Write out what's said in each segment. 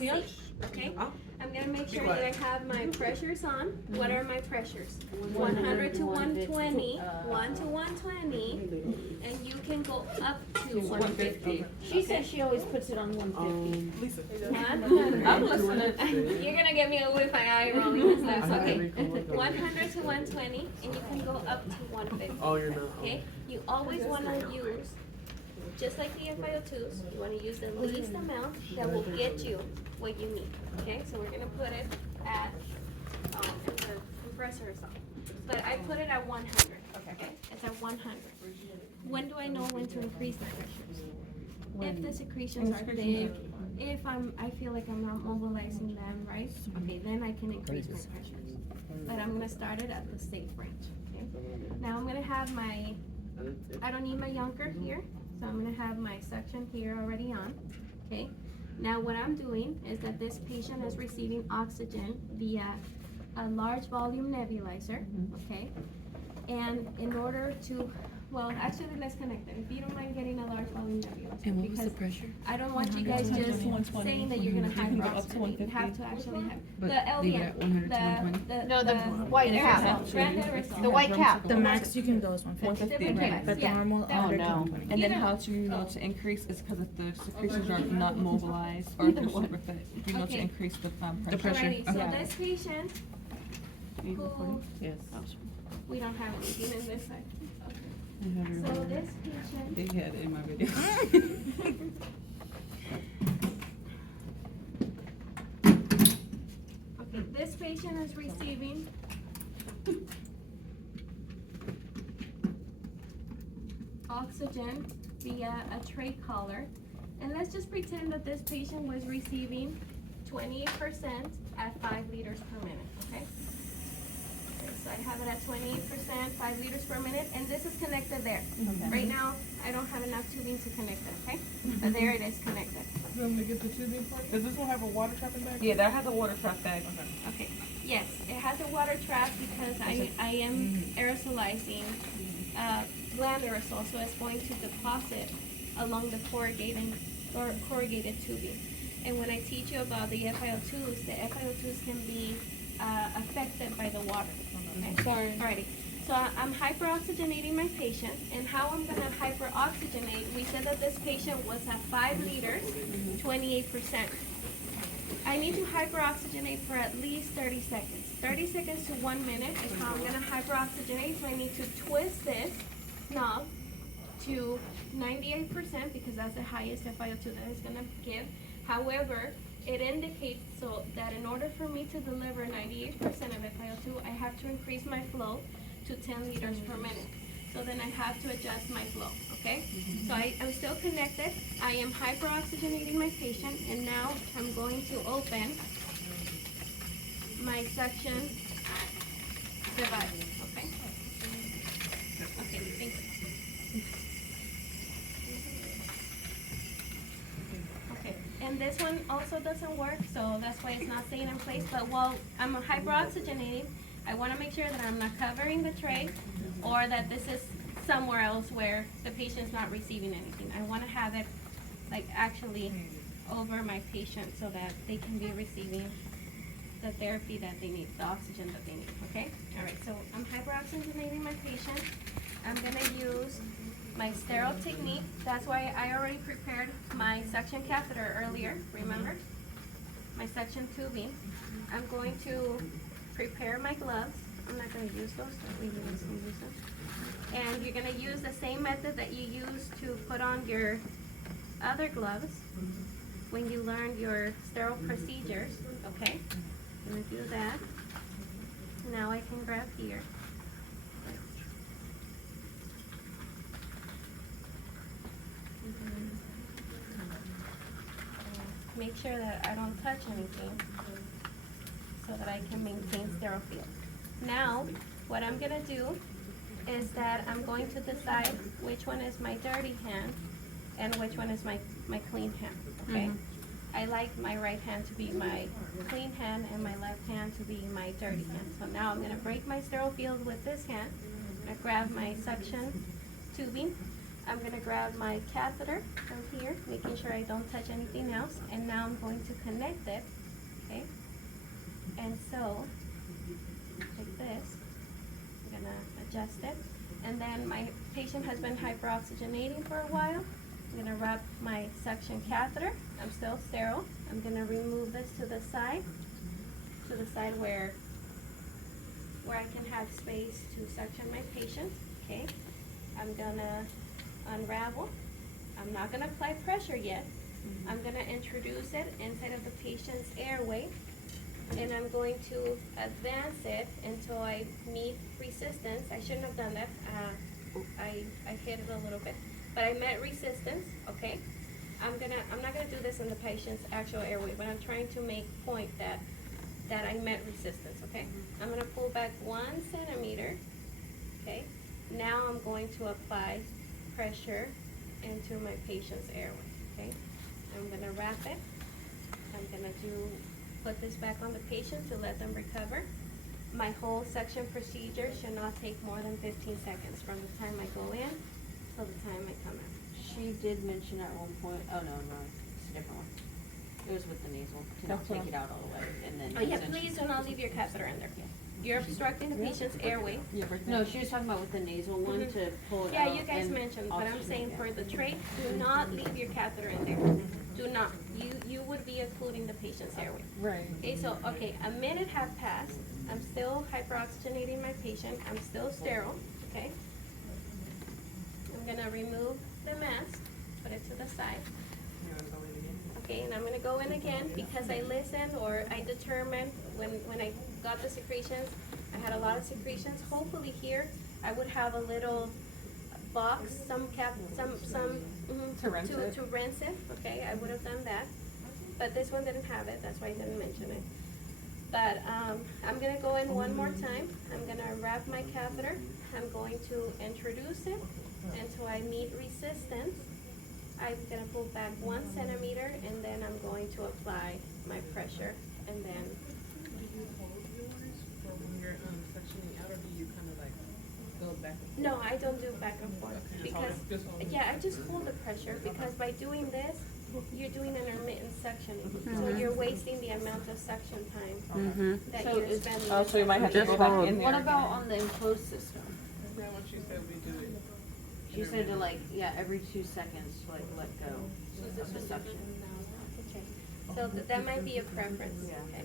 Yeah. Okay? Oh. I'm gonna make sure that I have my pressures on. What are my pressures? 100 to 120, 1 to 120, and you can go up to 150. She says she always puts it on 150. Lisa. I'm listening. You're gonna get me with my eye rolling and stuff. Okay. 100 to 120, and you can go up to 150. Oh, you're not. Okay? You always wanna use, just like the FiO2s, you wanna use the least amount that will get you what you need. Okay? So we're gonna put it at, in the compressor or something. But I put it at 100. Okay? It's at 100. When do I know when to increase the pressures? If the secretions are big, if I feel like I'm not mobilizing them, right? Okay, then I can increase my pressures. But I'm gonna start it at the safe range. Okay? Now I'm gonna have my, I don't need my Yunker here, so I'm gonna have my suction here already on. Okay? Now what I'm doing is that this patient is receiving oxygen via a large volume nebulizer. Okay? And in order to, well, actually, let's connect them. If you don't mind getting a large volume nebulizer. And what was the because pressure? I don't want you guys just saying that you're gonna hyperoxygenate. You have to actually have, the But leave it at 100 to 120? No, the white cap. The white cap. The max you can go is 150, Right. but the Yeah. normal Oh, 100 no. to 120. And then how do you know to increase is because if the secretions are not mobilized or if they're super thick, you know to Okay. increase the The pressure. pressure. Alrighty, so Okay. this patient, who, Yes. we don't have anything in this side. I have your So one. this patient, They had it in my video. okay, this patient is receiving oxygen via a tray collar. And let's just pretend that this patient was receiving 28% at 5 liters per minute, okay? Okay, so I have it at 28%, 5 liters per minute, and this is connected there. Right now, I don't have enough tubing to connect it, okay? But there it is connected. You want me to get the tubing for you? Does this one have a water trapping bag? Yeah, that has a water trap bag. Okay, yes, it has a water trap because I am aerosolizing gland aerosol, so it's going to deposit along the corrugated tubing. And when I teach you about the FiO2s, the FiO2s can be affected by the water. Okay? Sorry. Alrighty. So I'm hyperoxygenating my patient, and how I'm gonna hyperoxygenate, we said that this patient was at 5 liters, 28%. I need to hyperoxygenate for at least 30 seconds. 30 seconds to 1 minute is how I'm gonna hyperoxygenate, so I need to twist this knob to 98% because that's the highest FiO2 that it's gonna give. However, it indicates so that in order for me to deliver 98% of FiO2, I have to increase my flow to 10 liters per minute. So then I have to adjust my flow, okay? So I'm still connected. I am hyperoxygenating my patient, and now I'm going to open my suction device, okay? Okay, thank you. Okay, and this one also doesn't work, so that's why it's not staying in place. But while I'm hyperoxygenating, I want to make sure that I'm not covering the tray or that this is somewhere else where the patient's not receiving anything. I want to have it like actually over my patient so that they can be receiving the therapy that they need, the oxygen that they need, okay? All right, so I'm hyperoxygenating my patient. I'm gonna use my sterile technique. That's why I already prepared my suction catheter earlier, remember? My suction tubing. I'm going to prepare my gloves. I'm not gonna use those, so we use them. And you're gonna use the same method that you use to put on your other gloves when you learn your sterile procedures, okay? I'm gonna do that. Now I can grab here. Make sure that I don't touch anything so that I can maintain sterile field. Now, what I'm gonna do is that I'm going to decide which one is my dirty hand and which one is my clean hand, okay? I like my right hand to be my clean hand and my left hand to be my dirty hand. So now I'm gonna break my sterile field with this hand. I grab my suction tubing. I'm gonna grab my catheter from here, making sure I don't touch anything else, and now I'm going to connect it, okay? And so, like this, I'm gonna adjust it. And then my patient has been hyperoxygenating for a while. I'm gonna wrap my suction catheter. I'm still sterile. I'm gonna remove this to the side where I can have space to suction my patient, okay? I'm gonna unravel. I'm not gonna apply pressure yet. I'm gonna introduce it inside of the patient's airway, and I'm going to advance it until I meet resistance. I shouldn't have done that. I hit it a little bit, but I met resistance, okay? I'm not gonna do this in the patient's actual airway, but I'm trying to make point that I met resistance, okay? I'm gonna pull back 1 centimeter, okay? Now I'm going to apply pressure into my patient's airway, okay? I'm gonna wrap it. I'm gonna put this back on the patient to let them recover. My whole suction procedure should not take more than 15 seconds from the time I go in till the time I come out. She did mention at one point, oh no, it's a different one. It was with the nasal, to not That's take one. it out all the way, and then. Oh yeah, essentially- please do not leave your catheter in there. You're obstructing the patient's airway. Yeah, right No, there. she was talking about with the nasal one Mhm. to pull it Yeah, out. you guys and mentioned, but I'm oxygenate, saying yeah. for the trach, do not leave your catheter in there. Do not. You would be occluding the patient's airway. Right. Okay, so, a minute have passed. I'm still hyperoxygenating my patient. I'm still sterile, okay? I'm gonna remove the mask, put it to the side. Okay, and I'm gonna go in again because I listened or I determined when I got the secretions, I had a lot of secretions. Hopefully here, I would have a little box, To rinse it. to rinse it, okay? I would have done that. But this one didn't have it, that's why I didn't mention it. But, I'm gonna go in one more time. I'm gonna wrap my catheter. I'm going to introduce it until I meet resistance. I'm gonna pull back 1 centimeter, and then I'm going to apply my pressure, and then, Do you hold your waters for when you're sectioning out, or do you kind of like go back and forth? no, I don't do back and forth, Okay. because, Just hold it. yeah, I just hold the pressure, because by doing this, you're doing intermittent suctioning, so you're wasting the amount of suction time that So you're it's- spending. Oh, so you might have to Just go back hold. in there. What again. about on the enclosed system? Is that what she said we do it? She said to like, yeah, every 2 seconds, to like let go of the suction. Okay, so that might be a preference, Yeah. okay?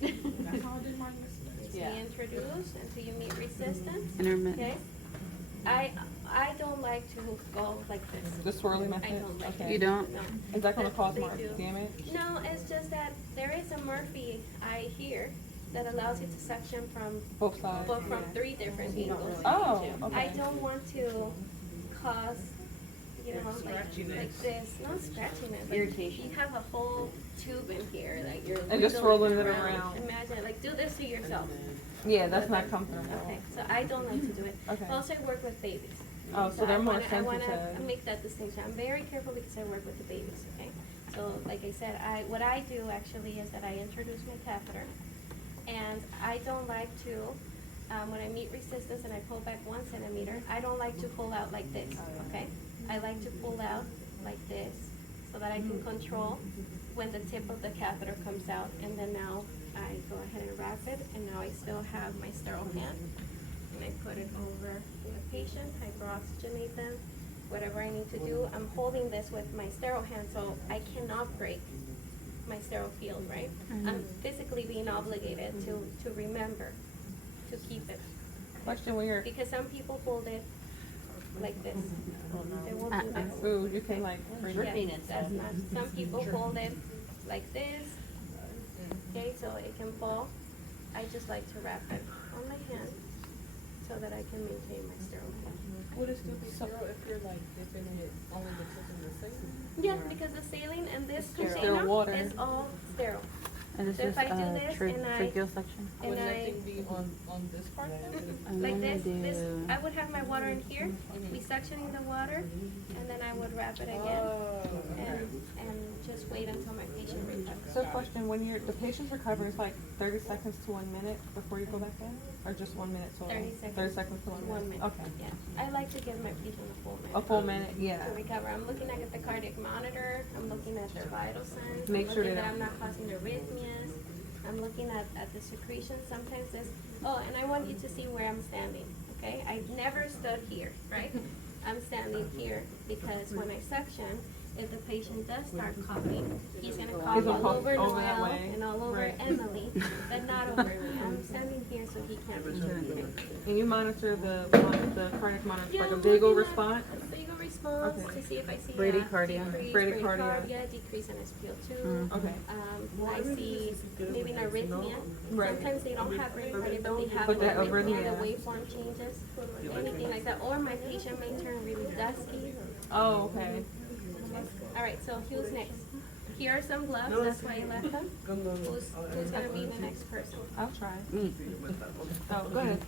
That's how I did mine yesterday. So you Yeah. introduce until you meet resistance, Intermittent. okay? I don't like to go like this. The swirling I method? don't like Okay. You don't? No. Is that gonna But cause they more do. damage? No, it's just that there is a Murphy eye here that allows you to suction from, Both sides? but from 3 different angles. Oh, I okay. don't want to cause, like Scratchiness. this, not scratchiness. like, Irritation. You have a whole tube in here, like you're And just wiggling rolling it around. Imagine, like, do this to yourself. Yeah, that's not comfortable. Okay, so I don't like to do it. Okay. Also, I work with babies. Oh, so they're more I wanna sensitive. make that distinction. I'm very careful because I work with the babies, okay? So, like I said, what I do actually is that I introduce my catheter, and I don't like to, when I meet resistance and I pull back 1 centimeter, I don't like to pull out like this, okay? I like to pull out like this, so that I can control when the tip of the catheter comes out, and then now I go ahead and wrap it, and now I still have my sterile hand. And I put it over the patient, hyperoxygenate them, whatever I need to do. I'm holding this with my sterile hand, so I cannot break my sterile field, right? I'm physically being obligated to remember to keep it. Question when you're, Because some people hold it like this. They won't do this. ooh, you can like bring it. Dripping Yes, it, that's so- not, some people hold it like this, okay, so it can fall. I just like to wrap it on my hand so that I can maintain my sterile hand. Would it still be sterile if you're like dipping it only the tip of the saline? Yeah, because the saline in this Still container water. is all sterile. And this So if is I do this and I- tracheal section. And Would I, nothing be on this part then? I'm like gonna this, do- I would have my water in here, be suctioning the water, and then I would wrap it again, Oh, okay. and just wait until my patient recovers. So question, when the patient's recovery is like 30 seconds to 1 minute before you go back in? Or just 1 minute total? 30 seconds. 30 seconds to 1 minute? 1 minute. Okay. Yeah. I like to give my patient a full minute. A full minute, yeah. To recover. I'm looking at the cardiac monitor. I'm looking at their vital signs. Make I'm sure looking they that I'm don't- not causing arrhythmias. I'm looking at the secretion. Sometimes there's, oh, and I want you to see where I'm standing, okay? I never stood here, right? I'm standing here because when I suction, if the patient does start coughing, he's gonna cough He's gonna all cough over over that Noel way. and all over Right. Emily, but not over me. I'm standing here so he can't reach me. And you monitor the cardiac monitor, Yeah, like a I'm vagal looking at response? Vagal response Okay. to see if I see Bradycardia. decrease, Bradycardia. decrease in SpO2. Okay. I see maybe an arrhythmia. Right. Sometimes they don't have bradycardia, but they have But an that arrhythmia. arrhythmia. The waveform changes, anything like that. Or my patient may turn really dusky. Oh, okay. All right, so who's next? Here are some gloves. That's why I left them. Who's gonna be the next person? I'll try. Oh, go ahead.